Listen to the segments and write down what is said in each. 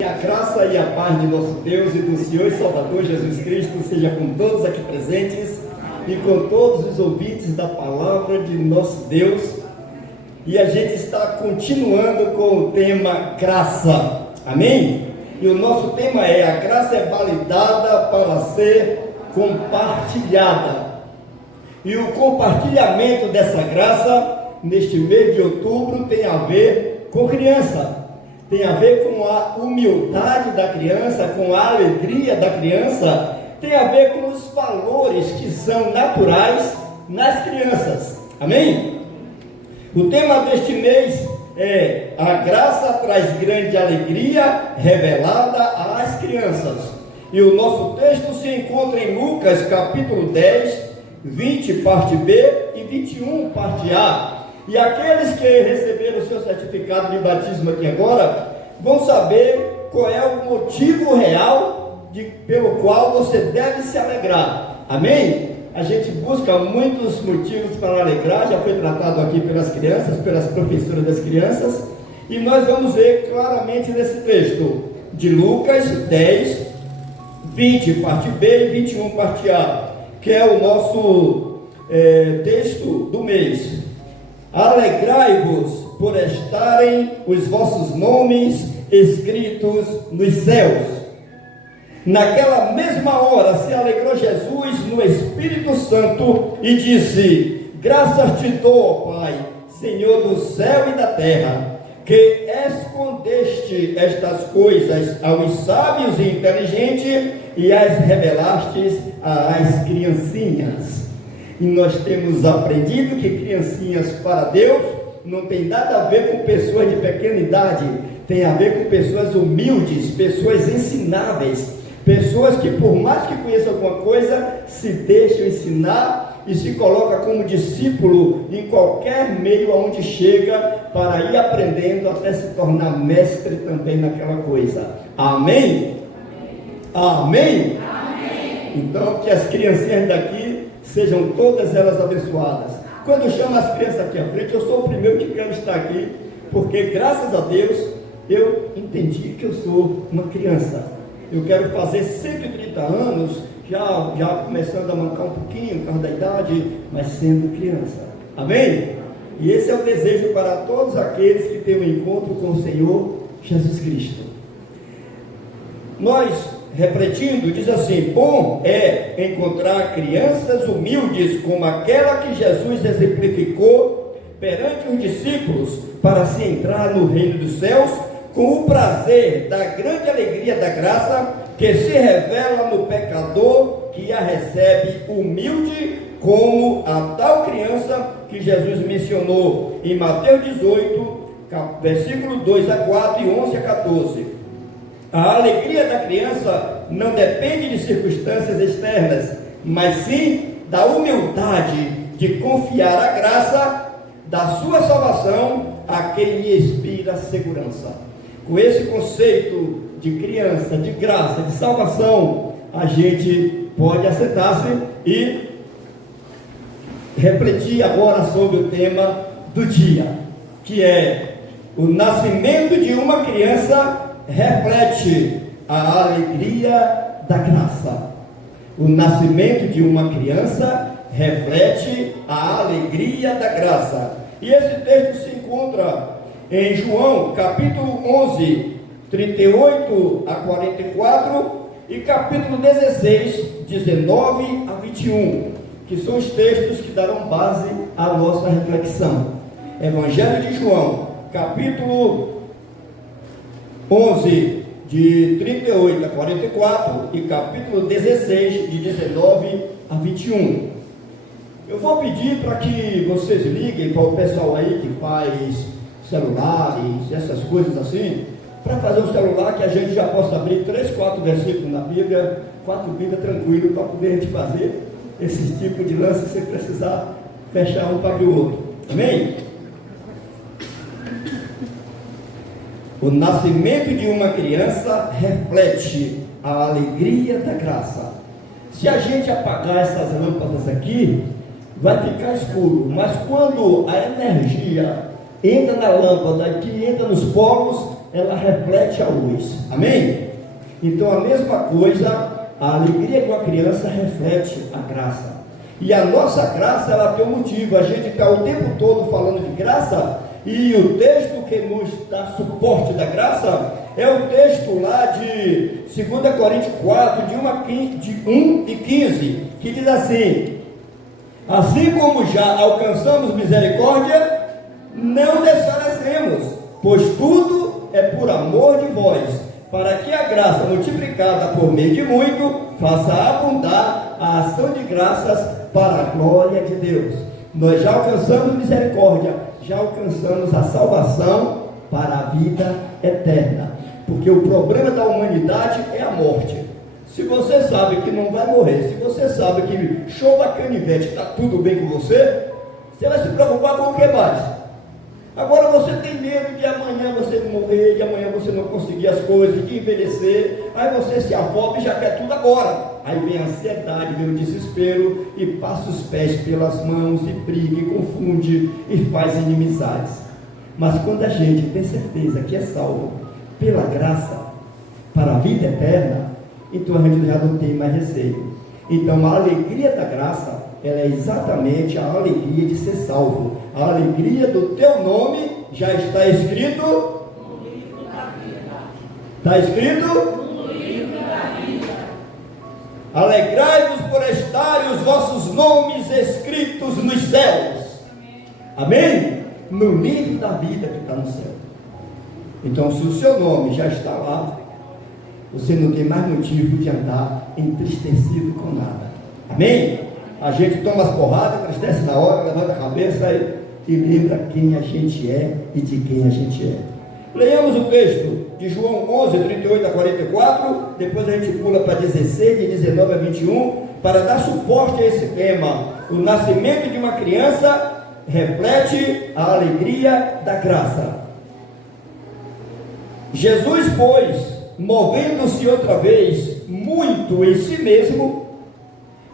Que a graça e a paz de nosso Deus e do Senhor e Salvador Jesus Cristo seja com todos aqui presentes e com todos os ouvintes da palavra de nosso Deus. E a gente está continuando com o tema graça, amém? E o nosso tema é: a graça é validada para ser compartilhada. E o compartilhamento dessa graça neste mês de outubro tem a ver com criança. Tem a ver com a humildade da criança, com a alegria da criança, tem a ver com os valores que são naturais nas crianças, amém? O tema deste mês é: a graça traz grande alegria revelada às crianças. E o nosso texto se encontra em Lucas capítulo 10, 20 parte B e 21 parte A. E aqueles que receberam o seu certificado de batismo aqui agora, vão saber qual é o motivo real pelo qual você deve se alegrar, amém? A gente busca muitos motivos para alegrar, já foi tratado aqui pelas crianças, pelas professoras das crianças, e nós vamos ver claramente nesse texto, de Lucas 10, 20 parte B e 21 parte A, que é o nosso texto do mês. Alegrai-vos por estarem os vossos nomes escritos nos céus. Naquela mesma hora se alegrou Jesus no Espírito Santo e disse: graças te dou, Pai, Senhor do céu e da terra, que escondeste estas coisas aos sábios e inteligentes e as revelastes às criancinhas. E nós temos aprendido que criancinhas para Deus não tem nada a ver com pessoas de pequena idade, tem a ver com pessoas humildes, pessoas ensináveis, pessoas que por mais que conheçam alguma coisa, se deixam ensinar e se coloca como discípulo em qualquer meio aonde chega, para ir aprendendo até se tornar mestre também naquela coisa. Amém? Amém? Amém? Então que as criancinhas daqui sejam todas elas abençoadas. Quando eu chamo as crianças aqui à frente, eu sou o primeiro que quero estar aqui, porque graças a Deus eu entendi que eu sou uma criança. Eu quero fazer 130 anos, já começando a mancar um pouquinho por causa da idade, mas sendo criança, amém? E esse é o desejo para todos aqueles que têm um encontro com o Senhor Jesus Cristo. Nós, refletindo, diz assim: bom é encontrar crianças humildes como aquela que Jesus exemplificou perante os discípulos para se entrar no reino dos céus, com o prazer da grande alegria da graça que se revela no pecador que a recebe humilde, como a tal criança que Jesus mencionou em Mateus 18, versículo 2 a 4 e 11 a 14. A alegria da criança não depende de circunstâncias externas, mas sim da humildade de confiar a graça da sua salvação a quem lhe inspira segurança. Com esse conceito de criança, de graça, de salvação, a gente pode assentar-se e refletir agora sobre o tema do dia, que é: o nascimento de uma criança reflete a alegria da graça. O nascimento de uma criança reflete a alegria da graça. E esse texto se encontra em João capítulo 11, 38 a 44 e capítulo 16, 19 a 21, que são os textos que darão base à nossa reflexão. Evangelho de João, capítulo 11, de 38 a 44 e capítulo 16, de 19 a 21. Eu vou pedir para que vocês liguem para o pessoal aí que faz celulares, essas coisas assim, para fazer um celular que a gente já possa abrir 3, 4 versículos na Bíblia, 4 Bíblias tranquilo, para poder a gente fazer esse tipo de lance sem precisar fechar um para abrir o outro. Amém? O nascimento de uma criança reflete a alegria da graça. Se a gente apagar essas lâmpadas aqui, vai ficar escuro, mas quando a energia entra na lâmpada, que entra nos polos, ela reflete a luz. Amém? Então a mesma coisa, a alegria de uma criança reflete a graça. E a nossa graça, ela tem um motivo. A gente está o tempo todo falando de graça, e o texto que nos dá suporte da graça é o texto lá de 2 Coríntios 4, de 1 e 15, que diz assim: assim como já alcançamos misericórdia, não desfalecemos, pois tudo é por amor de vós, para que a graça multiplicada por meio de muito faça abundar a ação de graças para a glória de Deus. Nós já alcançamos misericórdia, já alcançamos a salvação para a vida eterna, porque o problema da humanidade é a morte. Se você sabe que não vai morrer, se você sabe que chova canivete, está tudo bem com você, você vai se preocupar com o que mais? Agora você tem medo de amanhã você morrer, de amanhã você não conseguir as coisas, de envelhecer, aí você se afoba e já quer tudo agora. Aí vem a ansiedade, vem o desespero, e passa os pés pelas mãos, e briga, e confunde, e faz inimizades. Mas quando a gente tem certeza que é salvo pela graça, para a vida eterna, então a gente já não tem mais receio. Então a alegria da graça, ela é exatamente a alegria de ser salvo. A alegria do teu nome já está escrito no livro da vida. Está escrito no livro da vida. Alegrai-vos por estarem os vossos nomes escritos nos céus. Amém? No livro da vida que está no céu. Então, se o seu nome já está lá, você não tem mais motivo de andar entristecido com nada. Amém? A gente toma as porradas, entristece na hora, levanta a cabeça e lembra quem a gente é e de quem a gente é. Leiamos o texto de João 11, 38 a 44, depois a gente pula para 16, de 19 a 21, para dar suporte a esse tema. O nascimento de uma criança reflete a alegria da graça. Jesus, pois, movendo-se outra vez muito em si mesmo,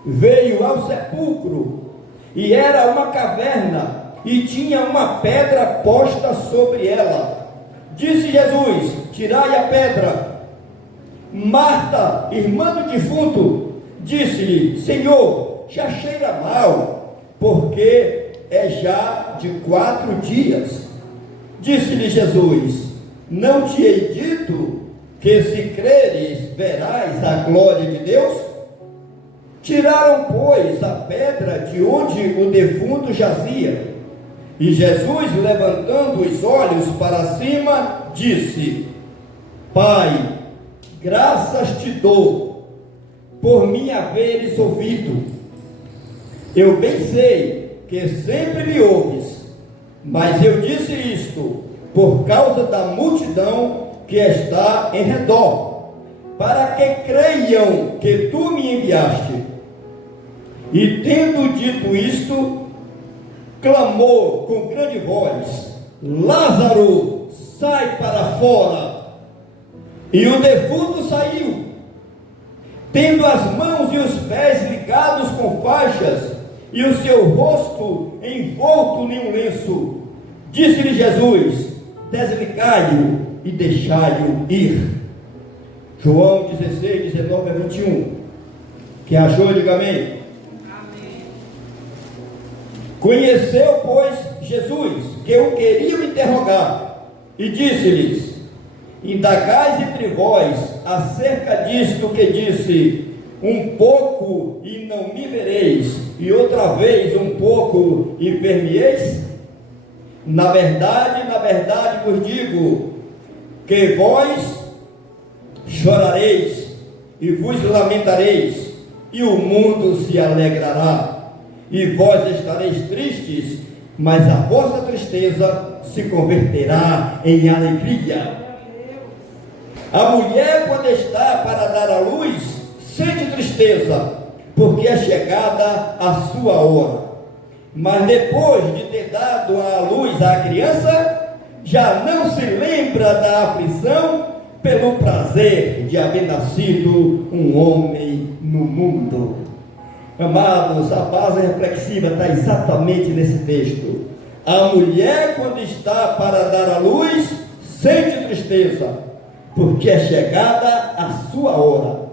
veio ao sepulcro, e era uma caverna, e tinha uma pedra posta sobre ela. Disse Jesus: tirai a pedra. Marta, irmã do defunto, disse-lhe: Senhor, já cheira mal, porque é já de 4 dias. Disse-lhe Jesus: não te hei dito que se creres verás a glória de Deus? Tiraram, pois, a pedra de onde o defunto jazia. E Jesus, levantando os olhos para cima, disse: Pai, graças te dou, por me haveres ouvido. Eu bem sei que sempre me ouves, mas eu disse isto por causa da multidão que está em redor, para que creiam que tu me enviaste. E tendo dito isto, clamou com grande voz: Lázaro, sai para fora. E o defunto saiu, tendo as mãos e os pés ligados com faixas, e o seu rosto envolto em um lenço. Disse-lhe Jesus: desligai-o e deixai-o ir. João 16, 19 a 21. Quem achou, diga amém. Conheceu, pois, Jesus que o queriam interrogar, e disse-lhes: indagais entre vós acerca disto que disse, um pouco e não me vereis, e outra vez um pouco e ver-me-eis? Na verdade vos digo, que vós chorareis e vos lamentareis, e o mundo se alegrará. E vós estareis tristes, mas a vossa tristeza se converterá em alegria. A mulher, quando está para dar à luz, sente tristeza, porque é chegada a sua hora. Mas depois de ter dado à luz à criança, já não se lembra da aflição pelo prazer de haver nascido um homem no mundo. Amados, a base reflexiva está exatamente nesse texto. A mulher, quando está para dar à luz, sente tristeza, porque é chegada a sua hora.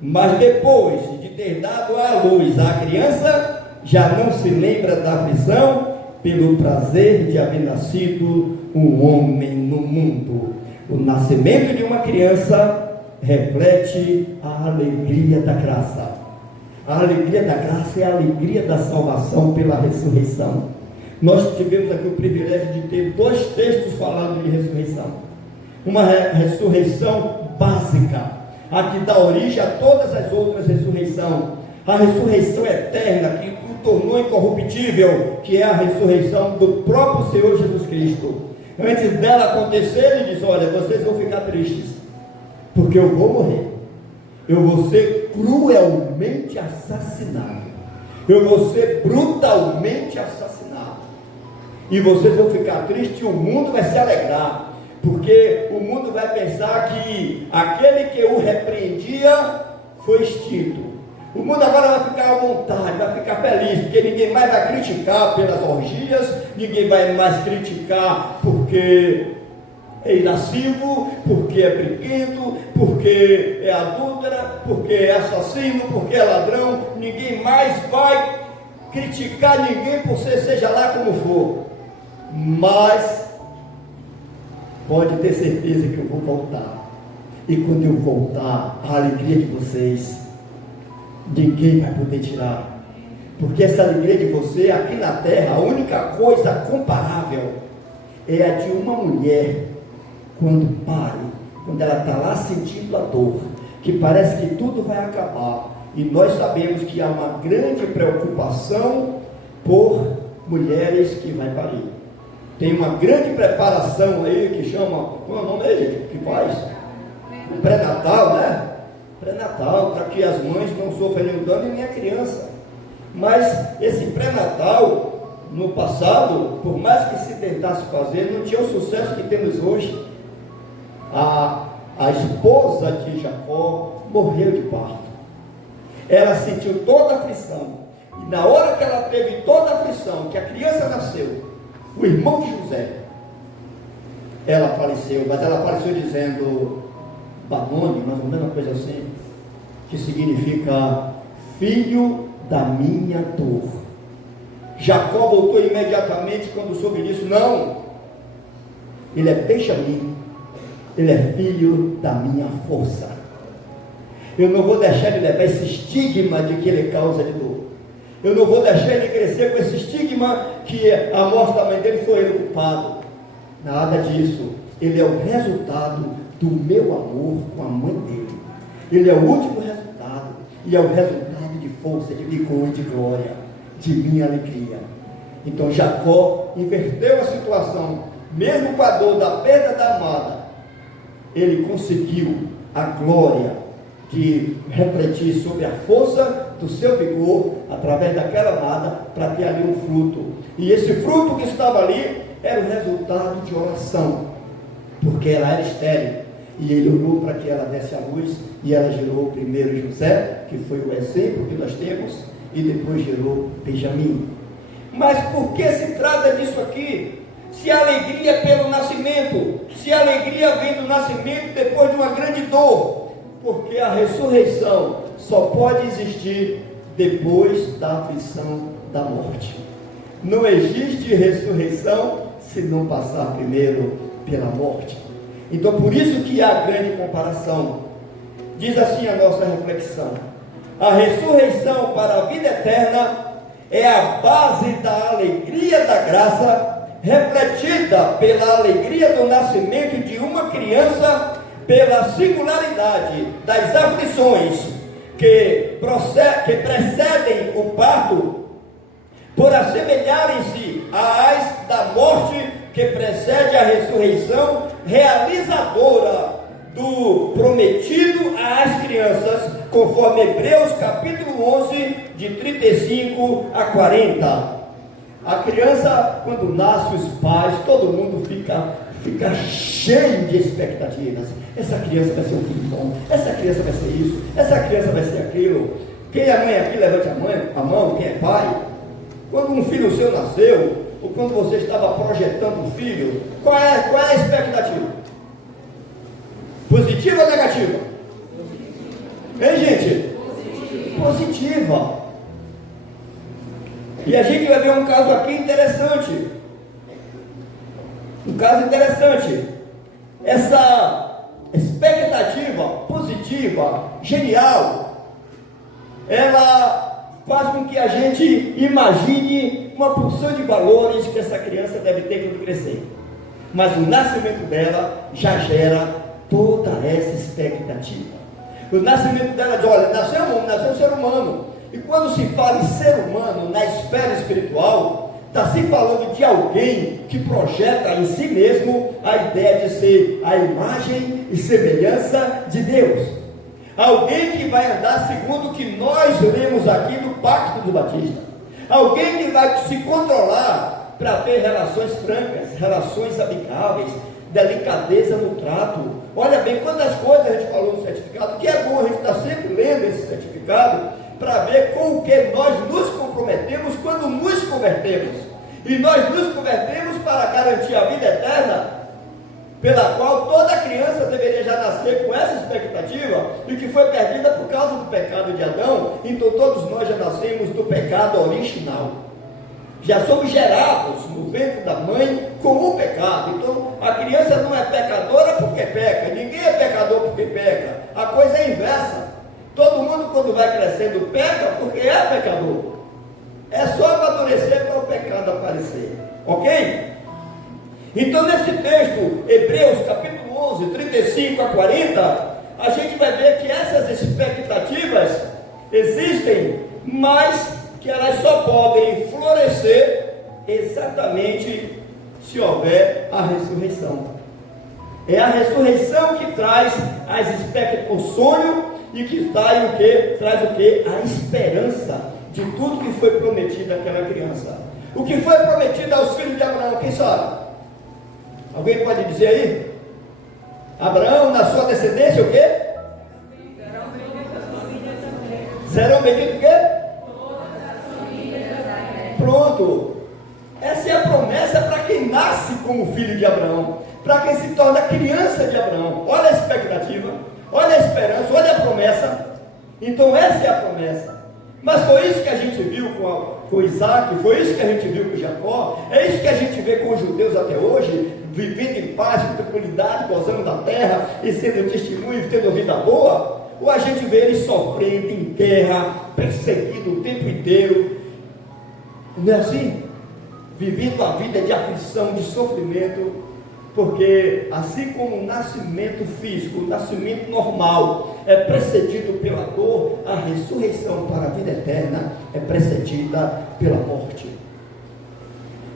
Mas depois de ter dado à luz a criança, já não se lembra da aflição, pelo prazer de haver nascido um homem no mundo. O nascimento de uma criança reflete a alegria da graça. A alegria da graça é a alegria da salvação pela ressurreição. Nós tivemos aqui o privilégio de ter 2 textos falando de ressurreição. Uma ressurreição básica, a que dá origem a todas as outras ressurreições. A ressurreição eterna, que o tornou incorruptível, que é a ressurreição do próprio Senhor Jesus Cristo. Antes dela acontecer, ele diz: olha, vocês vão ficar tristes, porque eu vou morrer, eu vou ser cruelmente assassinado, eu vou ser brutalmente assassinado, e vocês vão ficar tristes, e o mundo vai se alegrar, porque o mundo vai pensar que aquele que o repreendia foi extinto. O mundo agora vai ficar à vontade, vai ficar feliz, porque ninguém mais vai criticar pelas orgias, ninguém vai mais criticar porque é inascivo, porque é briguento, porque é adúltera, porque é assassino, porque é ladrão. Ninguém mais vai criticar ninguém por ser, seja lá como for. Mas pode ter certeza que eu vou voltar. E quando eu voltar, a alegria de vocês ninguém vai poder tirar, porque essa alegria de você aqui na terra, a única coisa comparável é a de uma mulher quando pare, quando ela está lá sentindo a dor, que parece que tudo vai acabar, e nós sabemos que há uma grande preocupação por mulheres que vai parir. Tem uma grande preparação aí que chama, qual é o nome aí, gente? Que faz? O pré-natal, né? Pré-natal, para que as mães não sofram nenhum dano e nem a criança. Mas esse pré-natal, no passado, por mais que se tentasse fazer, não tinha o sucesso que temos hoje. A esposa de Jacó morreu de parto. Ela sentiu toda a aflição. E na hora que ela teve toda a aflição, que a criança nasceu, o irmão de José, ela faleceu, mas ela faleceu dizendo Banoni, mais ou menos uma coisa assim, que significa filho da minha dor. Jacó voltou imediatamente quando soube disso. Não, ele é Benjamim, ele é filho da minha força. Eu não vou deixar ele levar esse estigma de que ele é causa de dor. Eu não vou deixar ele crescer com esse estigma que a morte da mãe dele foi ele o culpado. Nada disso. Ele é o resultado do meu amor com a mãe dele. Ele é o último resultado, e é o resultado de força, de vigor e de glória, de minha alegria. Então Jacó inverteu a situação, mesmo com a dor da perda da amada, ele conseguiu a glória de refletir sobre a força do seu vigor, através daquela amada, para ter ali um fruto. E esse fruto que estava ali, era o resultado de oração, porque ela era estéril. E ele orou para que ela desse a luz, e ela gerou primeiro José, que foi o exemplo que nós temos, e depois gerou Benjamim. Mas por que se trata disso aqui? Se a alegria é pelo nascimento, se a alegria vem do nascimento depois de uma grande dor, porque a ressurreição só pode existir depois da aflição da morte. Não existe ressurreição se não passar primeiro pela morte. Então, por isso que há grande comparação. Diz assim a nossa reflexão: a ressurreição para a vida eterna é a base da alegria da graça, refletida pela alegria do nascimento de uma criança, pela singularidade das aflições que precedem o parto, por assemelharem-se às da morte que precede a ressurreição realizadora do prometido às crianças, conforme Hebreus capítulo 11, de 35 a 40. A criança, quando nasce, os pais, todo mundo fica cheio de expectativas. Essa criança vai ser um filho bom, essa criança vai ser isso, essa criança vai ser aquilo. Quem é mãe aqui, levante a mão, quem é pai. Quando um filho seu nasceu, ou quando você estava projetando um filho, qual é a expectativa? Positiva ou negativa? Hein, gente? Positiva. E a gente vai ver um caso aqui interessante. Um caso interessante. Essa expectativa positiva, genial, ela faz com que a gente imagine uma porção de valores que essa criança deve ter quando crescer. Mas o nascimento dela já gera toda essa expectativa. O nascimento dela diz, olha, nasceu um ser humano. E quando se fala em ser humano na esfera espiritual, está se falando de alguém que projeta em si mesmo a ideia de ser a imagem e semelhança de Deus. Alguém que vai andar segundo o que nós lemos aqui do Pacto do Batista. Alguém que vai se controlar para ter relações francas, relações amigáveis, delicadeza no trato. Olha bem quantas coisas a gente falou no certificado, que é bom a gente estar sempre lendo esse certificado para ver com o que nós nos comprometemos quando nos convertemos. E nós nos convertemos para garantir a vida eterna, pela qual toda criança deveria já nascer com essa expectativa, e que foi perdida por causa do pecado de Adão. Então todos nós já nascemos do pecado original. Já somos gerados no ventre da mãe com o pecado. Então a criança não é pecadora porque peca, ninguém é pecador porque peca. A coisa é inversa. Todo mundo quando vai crescendo peca porque é pecador. É só amadurecer para o pecado aparecer, ok? Então nesse texto, Hebreus capítulo 11, 35 a 40, a gente vai ver que essas expectativas existem, mas que elas só podem florescer exatamente se houver a ressurreição. É a ressurreição que traz as expectativas, o sonho, e que traz o que? A esperança de tudo que foi prometido àquela criança. O que foi prometido aos filhos de Abraão, quem sabe? Alguém pode dizer aí? Abraão, na sua descendência, o quê? Serão benditos o quê? Pronto. Essa é a promessa para quem nasce como filho de Abraão, para quem se torna criança de Abraão. Olha a expectativa, olha a esperança, olha a promessa. Então essa é a promessa. Mas foi isso que a gente viu com Isaac, foi isso que a gente viu com Jacó, é isso que a gente vê com os judeus até hoje, vivendo em paz, com tranquilidade, gozando da terra e sendo testemunho e tendo vida boa. Ou a gente vê eles sofrendo em guerra, perseguido o tempo inteiro, não é assim? Vivendo a vida de aflição, de sofrimento, porque assim como o nascimento físico, o nascimento normal é precedido pela dor, a ressurreição para a vida eterna é precedida pela morte.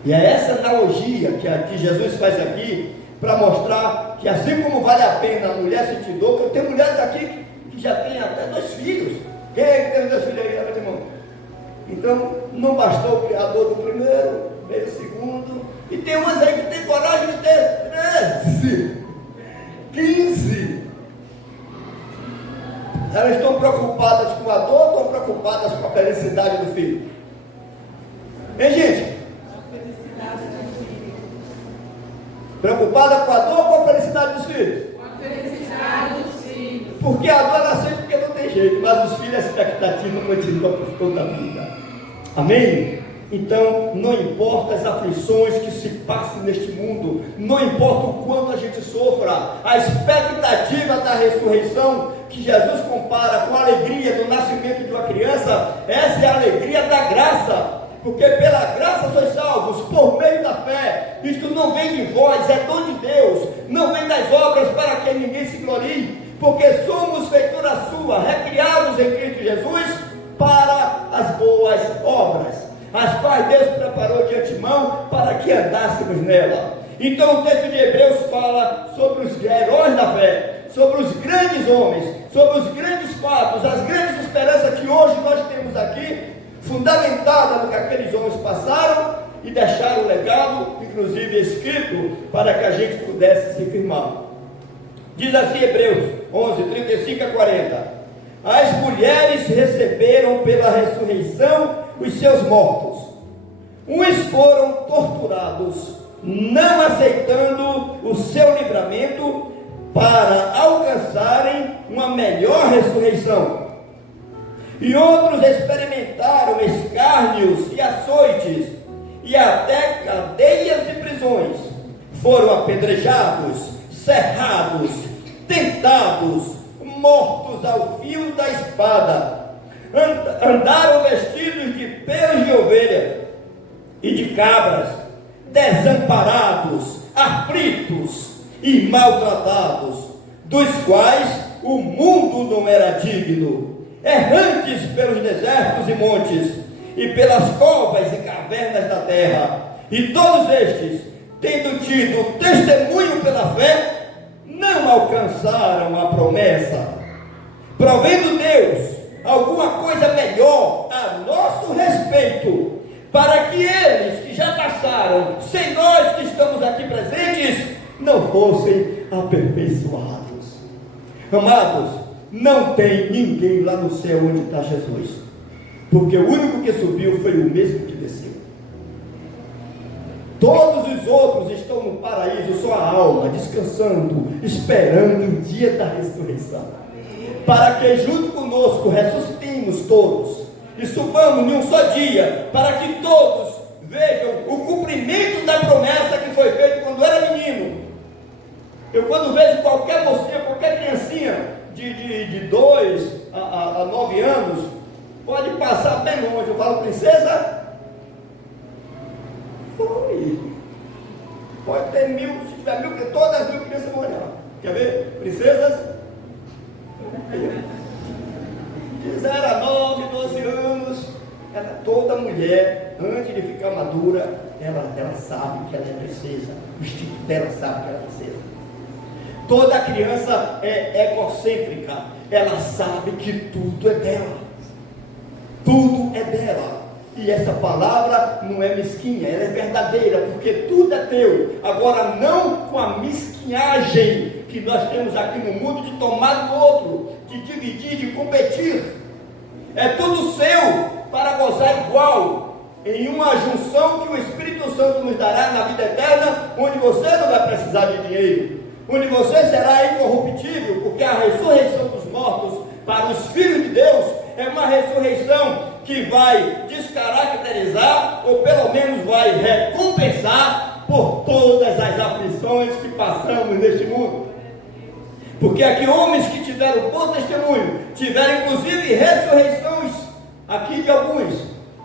E é essa analogia que Jesus faz aqui, para mostrar que assim como vale a pena a mulher sentir dor, porque tem mulheres aqui que já têm até 2 filhos. Quem é que tem 2 filhos aí? Levanta a mão. Então, não bastou o criador do primeiro, veio o segundo, e tem umas aí que tem coragem de ter 13, 15. Elas estão preocupadas com a dor, estão preocupadas com a felicidade do filho. Hein, gente? Preocupada com a dor ou com a felicidade dos filhos? Com a felicidade dos filhos. Porque a dor ela sempre porque não tem jeito, mas os filhos a expectativa continua por toda a vida. Amém? Então, não importa as aflições que se passem neste mundo, não importa o quanto a gente sofra, a expectativa da ressurreição, que Jesus compara com a alegria do nascimento de uma criança, essa é a alegria da graça, porque pela graça sois salvos, por meio da fé. Isto não vem de vós, é dom de Deus, não vem das obras para que ninguém se glorie, porque somos feitura sua, recriados em Cristo Jesus, para as boas obras, as quais Deus preparou de antemão para que andássemos nela. Então o texto de Hebreus fala sobre os heróis da fé, sobre os grandes homens, sobre os grandes fatos, as grandes esperanças que hoje nós temos aqui, fundamentada no que aqueles homens passaram e deixaram o legado, inclusive escrito, para que a gente pudesse se firmar. Diz assim Hebreus 11, 35 a 40: as mulheres receberam pela ressurreição os seus mortos. Uns foram torturados, não aceitando o seu livramento, para alcançarem uma melhor ressurreição. E outros experimentaram escárnios e açoites, e até cadeias e prisões. Foram apedrejados, cerrados, tentados, mortos ao fio da espada. Andaram vestidos de pelos de ovelha e de cabras, desamparados, aflitos e maltratados, dos quais o mundo não era digno, errantes pelos desertos e montes, e pelas covas e cavernas da terra. E todos estes, tendo tido testemunho pela fé, não alcançaram a promessa, provendo Deus alguma coisa melhor a nosso respeito, para que eles que já passaram, sem nós que estamos aqui presentes, não fossem aperfeiçoados. Amados, não tem ninguém lá no céu onde está Jesus, porque o único que subiu foi o mesmo que desceu. Todos os outros estão no paraíso, só a alma, descansando, esperando o dia da ressurreição, para que junto conosco ressuscitemos todos, e subamos em um só dia, para que todos vejam o cumprimento da promessa que foi feita quando era menino. Eu quando vejo qualquer mocinha, qualquer criancinha de 2 a 9 anos, pode passar bem longe, eu falo, princesa, foi. Pode ter 1000, se tiver 1000, todas as 1000 crianças vão olhar. Quer ver? Princesas? De 0 a 9, 12 anos, toda mulher, antes de ficar madura, ela sabe que ela é princesa. O instinto dela sabe que ela é princesa. Toda criança é egocêntrica. Ela sabe que tudo é dela. Tudo é dela. E essa palavra não é mesquinha, ela é verdadeira, porque tudo é teu. Agora, não com a mesquinhagem que nós temos aqui no mundo, de tomar do outro, de dividir, de competir. É tudo seu para gozar igual, em uma junção que o Espírito Santo nos dará na vida eterna, onde você não vai precisar de dinheiro, onde você será incorruptível, porque a ressurreição dos mortos para os filhos de Deus é uma ressurreição que vai descaracterizar, ou pelo menos vai recompensar por todas as aflições que passamos neste mundo. Porque aqui homens que tiveram bom testemunho, tiveram inclusive ressurreições aqui de alguns.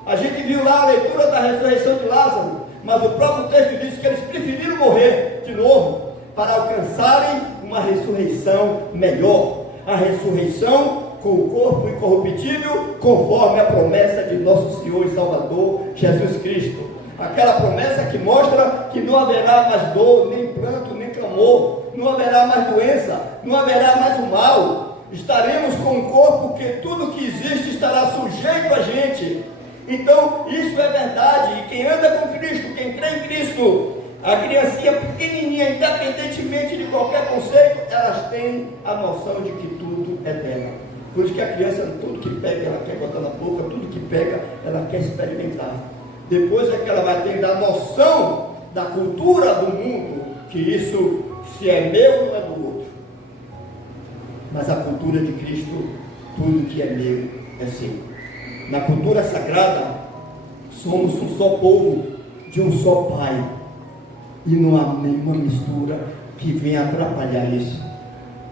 A gente viu lá a leitura da ressurreição de Lázaro, mas o próprio texto diz que eles preferiram morrer de novo, para alcançarem uma ressurreição melhor, a ressurreição com o corpo incorruptível, conforme a promessa de nosso Senhor e Salvador Jesus Cristo. Aquela promessa que mostra que não haverá mais dor, nem pranto, nem clamor, não haverá mais doença, não haverá mais o mal. Estaremos com um corpo que tudo que existe estará sujeito a gente. Então, isso é verdade. E quem anda com Cristo, quem crê em Cristo, a criancinha pequenininha, independentemente de qualquer conceito, elas têm a noção de que tudo é dela. Por isso que a criança, tudo que pega, ela quer botar na boca, tudo que pega, ela quer experimentar. Depois é que ela vai ter a noção da cultura do mundo, que isso, se é meu, não é do outro. Mas a cultura de Cristo, tudo que é meu é seu. Na cultura sagrada, somos um só povo, de um só Pai. E não há nenhuma mistura que venha atrapalhar isso.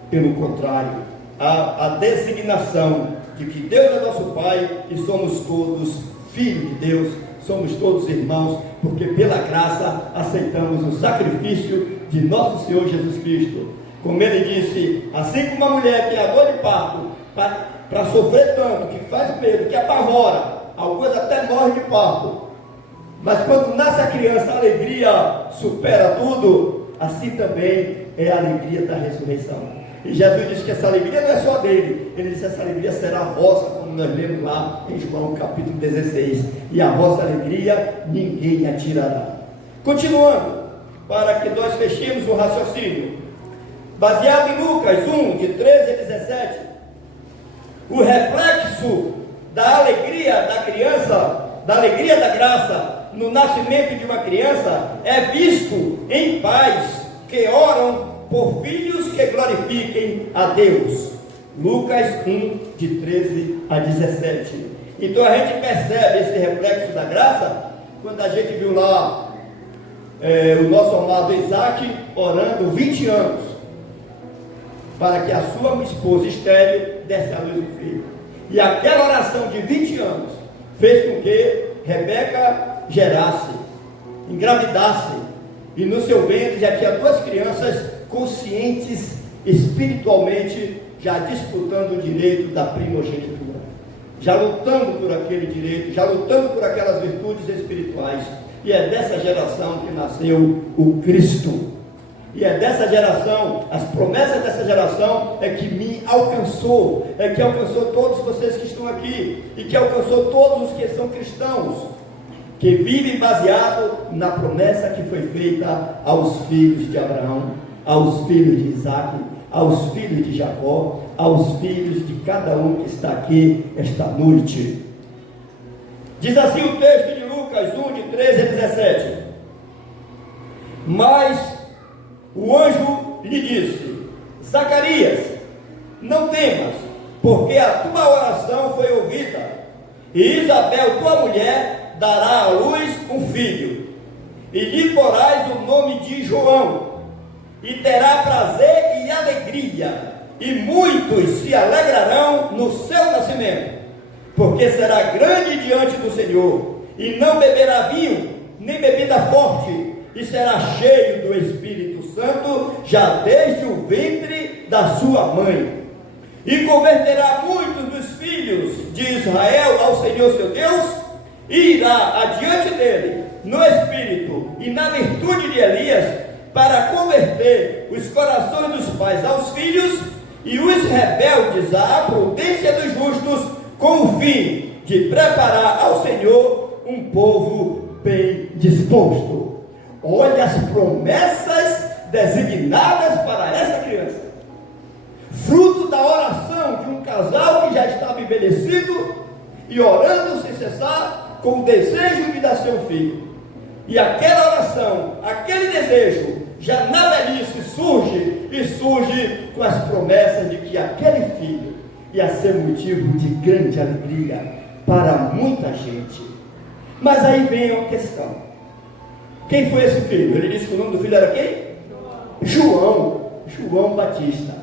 Pelo contrário, a designação de que Deus é nosso Pai e somos todos filhos de Deus, somos todos irmãos, porque pela graça aceitamos o sacrifício de nosso Senhor Jesus Cristo. Como ele disse, assim como a mulher tem a dor de parto, para sofrer tanto, que faz medo, que apavora, algumas até morrem de parto, mas quando nasce a criança, a alegria supera tudo. Assim também é a alegria da ressurreição. E Jesus disse que essa alegria não é só dele. Ele disse: essa alegria será vossa, como nós lemos lá em João capítulo 16. E a vossa alegria ninguém a tirará. Continuando, para que nós fechemos o raciocínio, baseado em Lucas 1, de 13 a 17, o reflexo da alegria da criança, da alegria da graça, no nascimento de uma criança, é visto em pais que oram por filhos que glorifiquem a Deus. Lucas 1, de 13 a 17. Então a gente percebe esse reflexo da graça quando a gente viu lá o nosso amado Isaac orando 20 anos para que a sua esposa estéril desse à luz um filho. E aquela oração de 20 anos fez com que Rebeca gerasse, engravidasse, e no seu ventre já tinha duas crianças conscientes espiritualmente, já disputando o direito da primogenitura, já lutando por aquele direito, já lutando por aquelas virtudes espirituais. E é dessa geração que nasceu o Cristo. E é dessa geração, as promessas dessa geração é que me alcançou, é que alcançou todos vocês que estão aqui, e que alcançou todos os que são cristãos, que vivem baseado na promessa que foi feita aos filhos de Abraão, aos filhos de Isaac, aos filhos de Jacó, aos filhos de cada um que está aqui esta noite. Diz assim o texto de Lucas 1, de 13 a 17. Mas o anjo lhe disse: Zacarias, não temas, porque a tua oração foi ouvida, e Isabel, tua mulher, dará à luz um filho, e lhe porás o nome de João, e terá prazer e alegria, e muitos se alegrarão no seu nascimento, porque será grande diante do Senhor, e não beberá vinho, nem bebida forte, e será cheio do Espírito Santo, já desde o ventre da sua mãe, e converterá muitos dos filhos de Israel ao Senhor seu Deus, e irá adiante dele, no Espírito e na virtude de Elias, para converter os corações dos pais aos filhos, e os rebeldes à prudência dos justos, com o fim de preparar ao Senhor um povo bem disposto. Olha as promessas designadas para essa criança, fruto da oração de um casal que já estava envelhecido e orando sem cessar, com o desejo de dar seu filho. E aquela oração, aquele desejo, já na velhice surge com as promessas de que aquele filho ia ser motivo de grande alegria para muita gente. Mas aí vem uma questão: quem foi esse filho? Ele disse que o nome do filho era quem? João Batista.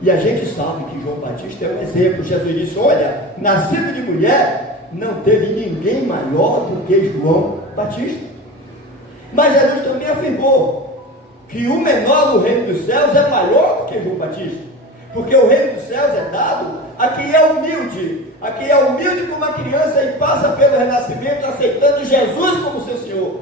E a gente sabe que João Batista é um exemplo. Jesus disse: olha, nascido de mulher, não teve ninguém maior do que João Batista. Mas Jesus também afirmou que o menor do reino dos céus é maior do que João Batista, porque o reino dos céus é dado a quem é humilde como a criança, e passa pelo renascimento aceitando Jesus como seu Senhor.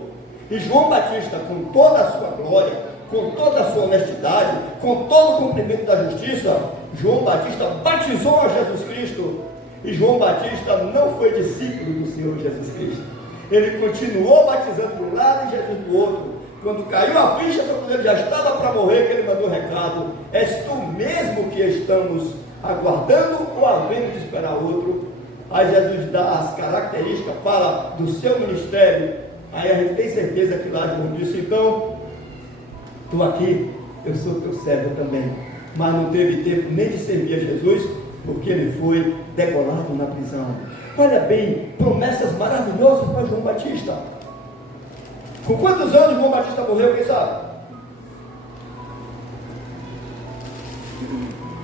E João Batista, com toda a sua glória, com toda a sua honestidade, com todo o cumprimento da justiça, João Batista batizou a Jesus Cristo. E João Batista não foi discípulo do Senhor Jesus Cristo. Ele continuou batizando de um lado e Jesus do outro. Quando caiu a ficha, quando ele já estava para morrer, que ele mandou o recado: és tu mesmo que estamos aguardando, ou havendo de esperar outro? Aí Jesus dá as características, fala do seu ministério. Aí a gente tem certeza que lá João disse: então, estou aqui, eu sou teu servo também. Mas não teve tempo nem de servir a Jesus, porque ele foi degolado na prisão. Olha bem, promessas maravilhosas para João Batista. Com quantos anos João Batista morreu, quem sabe?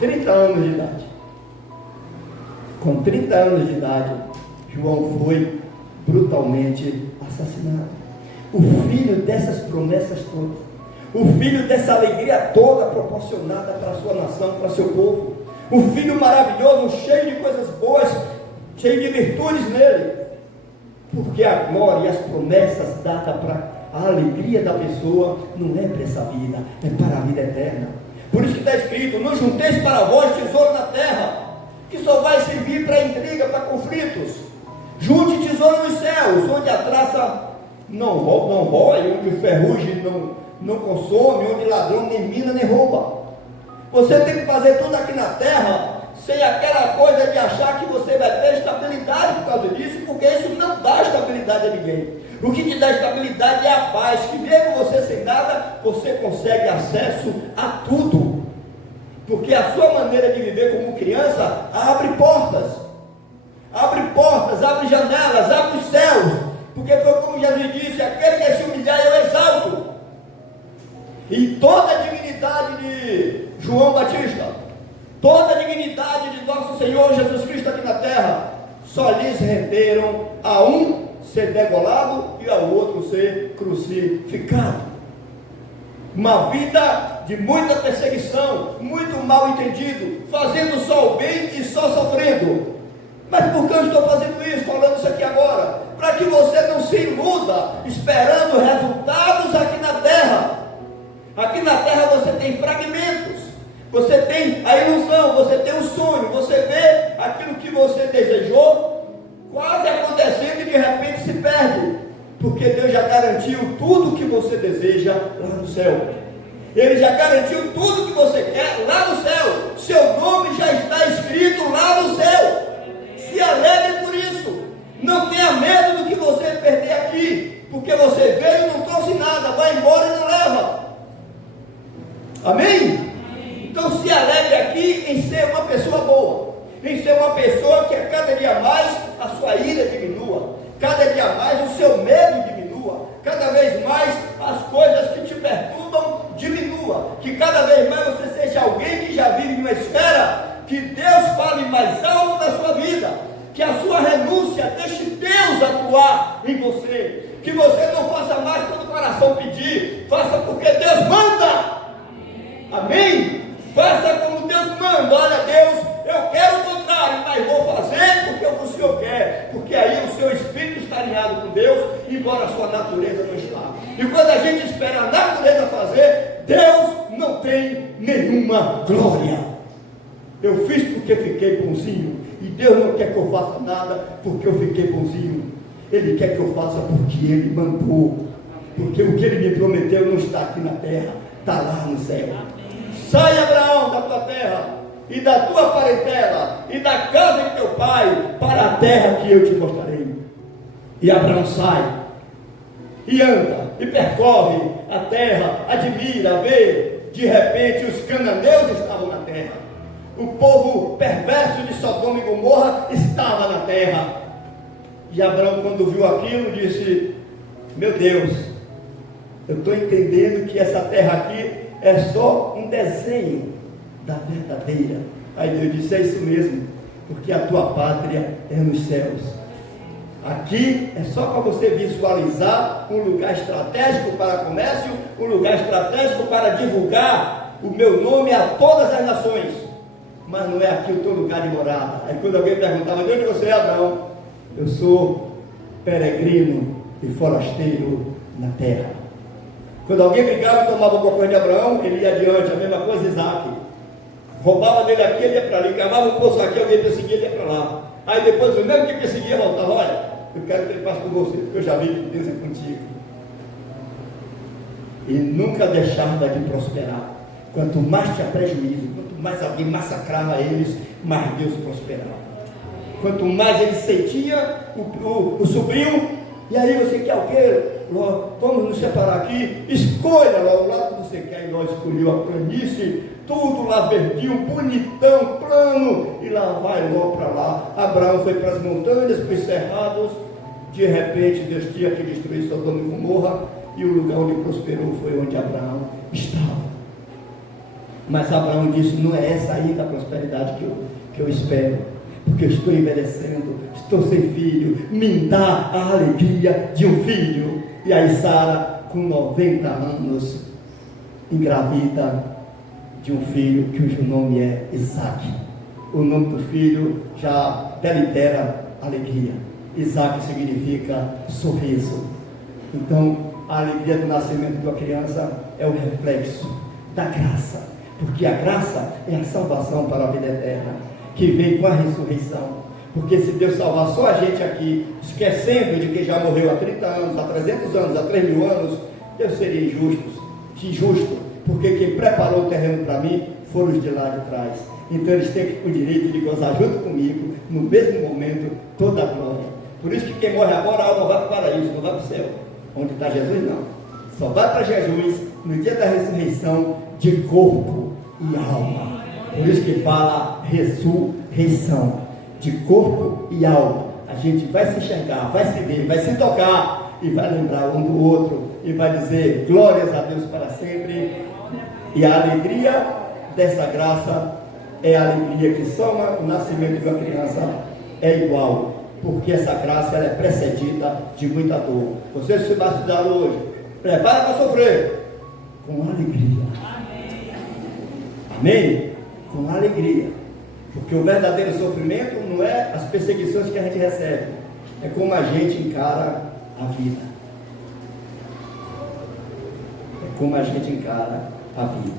30 anos de idade. Com 30 anos de idade, João foi brutalmente assassinado. O filho dessas promessas todas, o filho dessa alegria toda proporcionada para a sua nação, para seu povo, o filho maravilhoso, cheio de coisas boas, cheio de virtudes nele, porque a glória e as promessas dadas para a alegria da pessoa não é para essa vida, é para a vida eterna. Por isso que está escrito: não junteis para vós tesouro na terra, que só vai servir para intriga, para conflitos. Junte tesouro nos céus, onde a traça não rói, onde o ferrugem não consome, onde ladrão nem mina nem rouba. Você tem que fazer tudo aqui na terra, sem aquela coisa de achar que você vai ter estabilidade por causa disso, porque isso não dá estabilidade a ninguém. O que te dá estabilidade é a paz, que mesmo você sem nada, você consegue acesso a tudo. Porque a sua maneira de viver como criança abre portas, abre janelas, abre os céus. Porque foi como Jesus disse: aquele que se humilhar eu exalto. E toda a dignidade de João Batista, toda a dignidade de nosso Senhor Jesus Cristo aqui na terra, só lhes renderam a um ser degolado e ao outro ser crucificado. Uma vida de muita perseguição, muito mal entendido, fazendo só o bem e só sofrendo. Mas por que eu estou fazendo isso, falando isso aqui agora? Para que você não se iluda esperando resultados aqui na terra. Aqui na terra você tem fragmentos, você tem a ilusão, você tem o sonho, você vê aquilo que você desejou quase acontecendo e de repente se perde, porque Deus já garantiu tudo que você deseja lá no céu. Ele já garantiu tudo que você quer lá no céu. Seu nome já está escrito lá no céu. Se alegre por isso. Não tenha medo do que você perder aqui, porque você veio e não trouxe nada, vai embora e não leva. Amém? Então se alegre aqui em ser uma pessoa boa, em ser uma pessoa que a cada dia mais a sua ira diminua, cada dia mais o seu medo diminua, cada vez mais as coisas que te perturbam diminua, que cada vez mais você seja alguém que já vive numa esfera que Deus fale mais alto na sua vida, que a sua renúncia deixe Deus atuar em você, que você não faça mais pelo coração pedir, faça porque Deus manda. Amém? Faça como Deus manda. Olha, Deus, eu quero o contrário, mas vou fazer porque o Senhor quer, porque aí o seu espírito está alinhado com Deus, embora a sua natureza não está. E quando a gente espera a natureza fazer, Deus não tem nenhuma glória. Eu fiz porque fiquei bonzinho, e Deus não quer que eu faça nada porque eu fiquei bonzinho. Ele quer que eu faça porque Ele mandou, porque o que Ele me prometeu não está aqui na terra, está lá no céu. Sai, Abraão, da tua terra e da tua parentela e da casa de teu pai para a terra que eu te mostrarei. E Abraão sai e anda e percorre a terra, admira, vê. De repente os cananeus estavam na terra, o povo perverso de Sodoma e Gomorra estava na terra. E Abraão, quando viu aquilo, disse: meu Deus, eu estou entendendo que essa terra aqui é só um desenho da verdadeira. Aí Deus disse: é isso mesmo, porque a tua pátria é nos céus. Aqui é só para você visualizar um lugar estratégico para comércio, um lugar estratégico para divulgar o meu nome a todas as nações, mas não é aqui o teu lugar de morada. Aí quando alguém perguntava: de onde você é, Abraão? Eu sou peregrino e forasteiro na terra. Quando alguém brigava e tomava alguma coisa de Abraão, ele ia adiante. A mesma coisa Isaac. Roubava dele aqui, ele ia para ali. Cavava um poço aqui, alguém perseguia, ele ia para lá. Aí depois o mesmo que perseguia voltava: olha, eu quero ter paz com você, porque eu já vi que Deus é contigo. E nunca deixava de prosperar. Quanto mais tinha prejuízo, quanto mais alguém massacrava eles, mais Deus prosperava. Quanto mais ele sentia o sobrinho: e aí você quer o quê? Vamos nos separar aqui, escolha lá o lado que você quer. E nós escolheu a planície, tudo lá verdinho, bonitão, plano, e lá vai Ló para lá. Abraão foi para as montanhas, para os cerrados. De repente Deus tinha que destruir Sodoma e Gomorra, e o lugar onde prosperou foi onde Abraão estava. Mas Abraão disse: não é essa ainda a prosperidade que eu espero, porque eu estou envelhecendo, estou sem filho, me dá a alegria de um filho. E aí Sara, com 90 anos, engravida de um filho cujo nome é Isaac. O nome do filho já delibera alegria. Isaac significa sorriso. Então, a alegria do nascimento de uma criança é o reflexo da graça, porque a graça é a salvação para a vida eterna, que vem com a ressurreição. Porque se Deus salvar só a gente aqui, esquecendo de que já morreu há 30 anos, há 300 anos, há 3.000 anos, Deus seria injusto, porque quem preparou o terreno para mim foram os de lá de trás. Então eles têm o direito de gozar junto comigo, no mesmo momento, toda a glória. Por isso que quem morre agora, a alma vai para o paraíso, não vai para o céu. Onde está Jesus, não. Só vai para Jesus no dia da ressurreição de corpo e alma. Por isso que fala ressurreição de corpo e alma. A gente vai se enxergar, vai se ver, vai se tocar e vai lembrar um do outro e vai dizer glórias a Deus para sempre. E a alegria dessa graça é a alegria que soma o nascimento de uma criança, é igual, porque essa graça ela é precedida de muita dor. Vocês se batizaram hoje, prepara para sofrer com alegria. Amém? Com alegria. Porque o verdadeiro sofrimento não é as perseguições que a gente recebe, é como a gente encara a vida. É como a gente encara a vida.